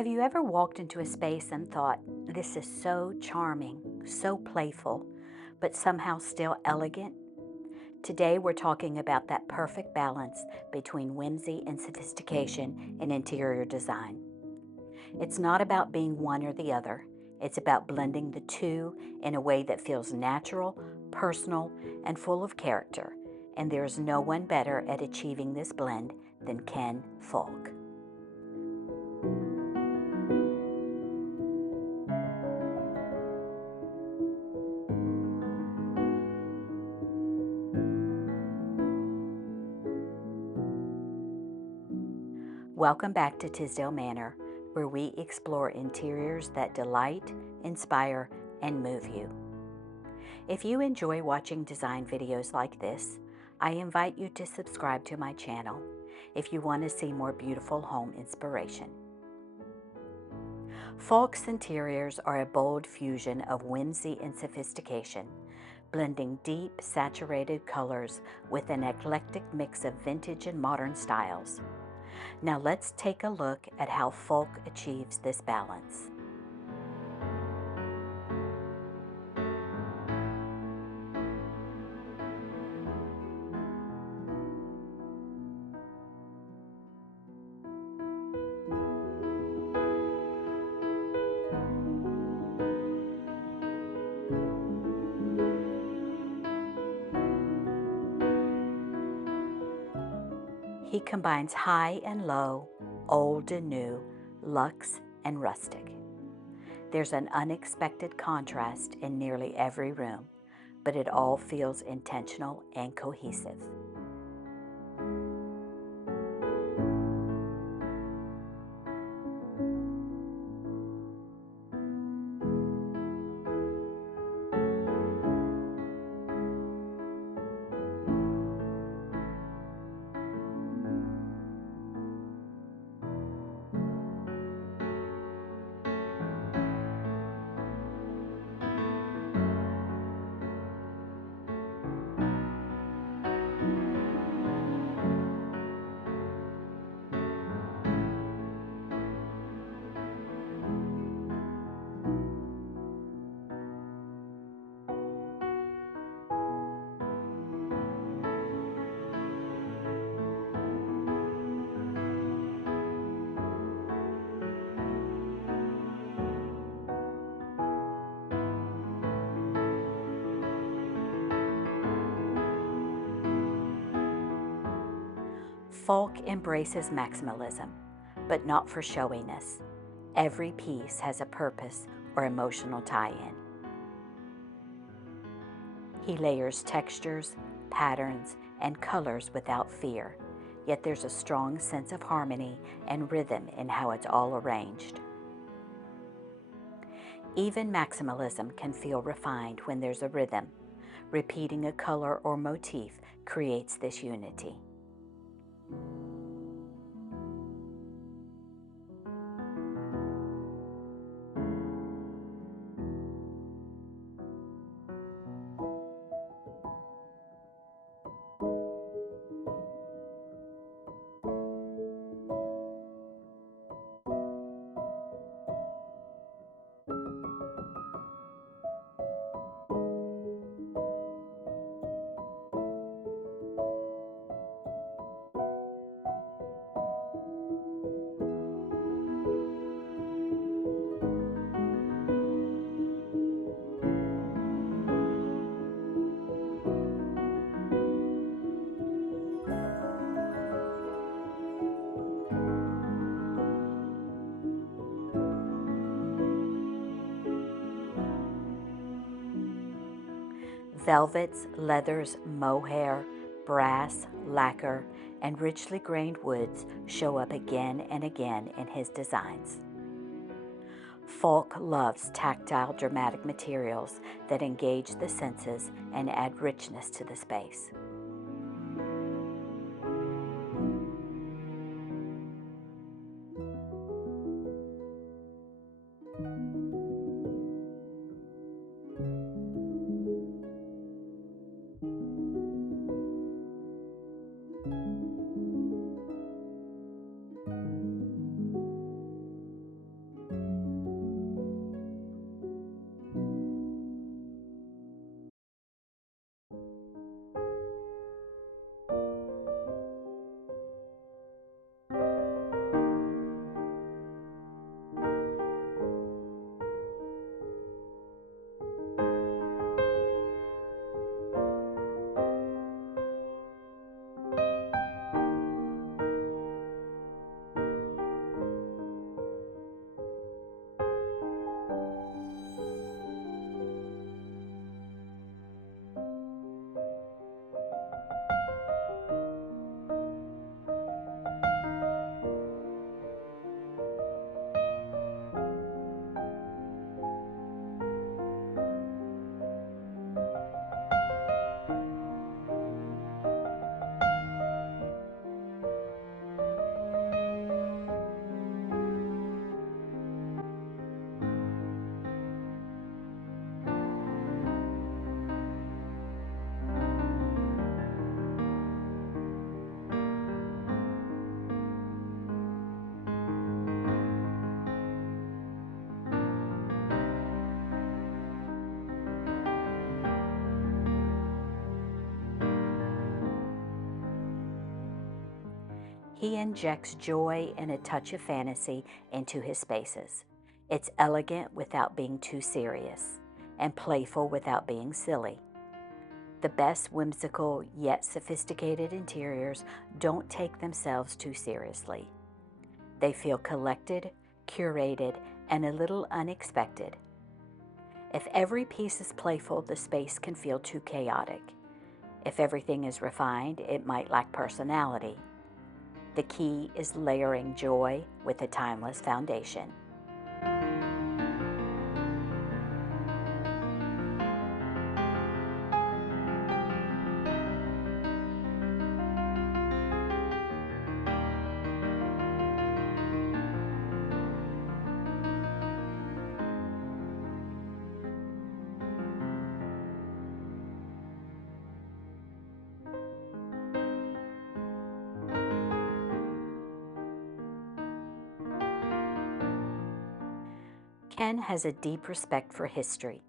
Have you ever walked into a space and thought, this is so charming, so playful, but somehow still elegant? Today we're talking about that perfect balance between whimsy and sophistication in interior design. It's not about being one or the other. It's about blending the two in a way that feels natural, personal, and full of character. And there's no one better at achieving this blend than Ken Fulk. Welcome back to Tisdale Manor, where we explore interiors that delight, inspire, and move you. If you enjoy watching design videos like this, I invite you to subscribe to my channel if you want to see more beautiful home inspiration. Fulk's interiors are a bold fusion of whimsy and sophistication, blending deep, saturated colors with an eclectic mix of vintage and modern styles. Now let's take a look at how Fulk achieves this balance. He combines high and low, old and new, luxe and rustic. There's an unexpected contrast in nearly every room, but it all feels intentional and cohesive. Fulk embraces maximalism, but not for showiness. Every piece has a purpose or emotional tie-in. He layers textures, patterns, and colors without fear, yet there's a strong sense of harmony and rhythm in how it's all arranged. Even maximalism can feel refined when there's a rhythm. Repeating a color or motif creates this unity. Velvets, leathers, mohair, brass, lacquer, and richly grained woods show up again and again in his designs. Fulk loves tactile, dramatic materials that engage the senses and add richness to the space. He injects joy and a touch of fantasy into his spaces. It's elegant without being too serious, and playful without being silly. The best whimsical yet sophisticated interiors don't take themselves too seriously. They feel collected, curated, and a little unexpected. If every piece is playful, the space can feel too chaotic. If everything is refined, it might lack personality. The key is layering joy with a timeless foundation. Ken has a deep respect for history.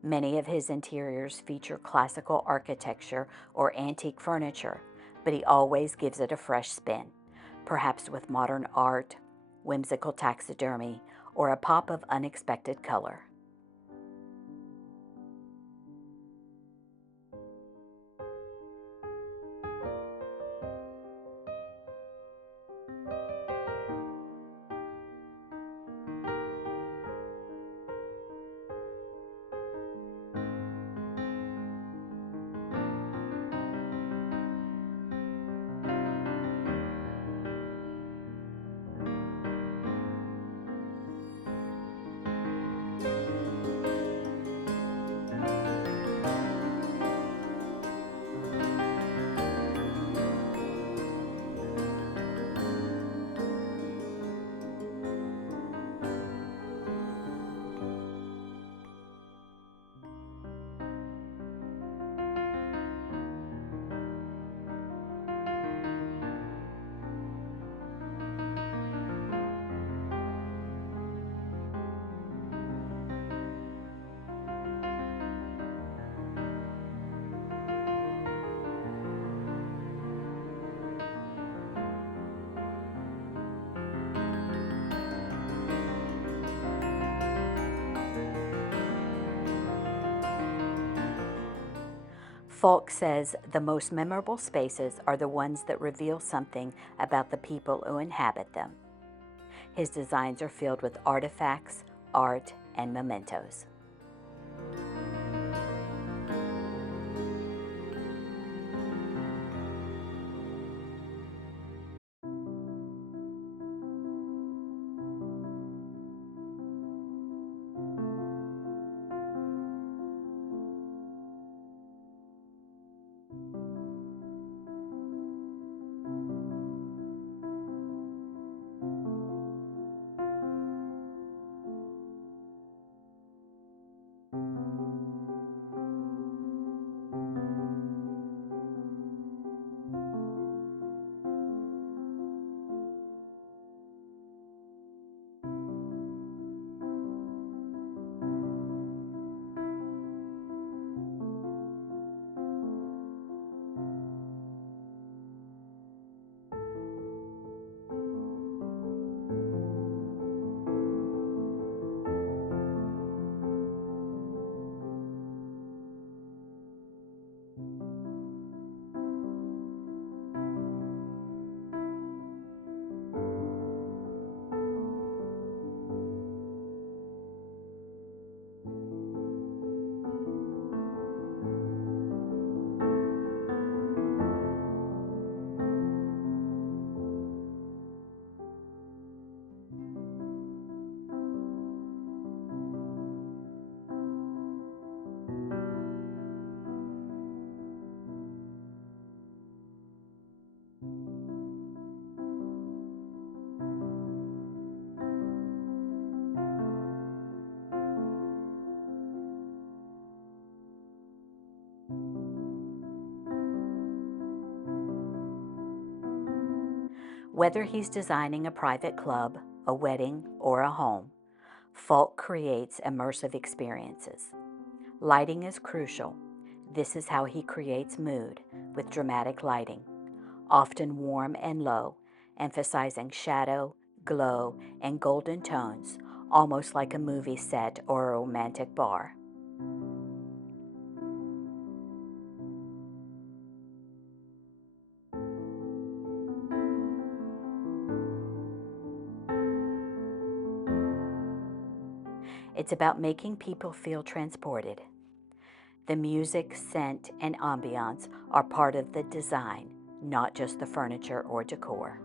Many of his interiors feature classical architecture or antique furniture, but he always gives it a fresh spin, perhaps with modern art, whimsical taxidermy, or a pop of unexpected color. Fulk says the most memorable spaces are the ones that reveal something about the people who inhabit them. His designs are filled with artifacts, art, and mementos. Whether he's designing a private club, a wedding, or a home, Fulk creates immersive experiences. Lighting is crucial. This is how he creates mood, with dramatic lighting, often warm and low, emphasizing shadow, glow, and golden tones, almost like a movie set or a romantic bar. It's about making people feel transported. The music, scent, and ambiance are part of the design, not just the furniture or decor.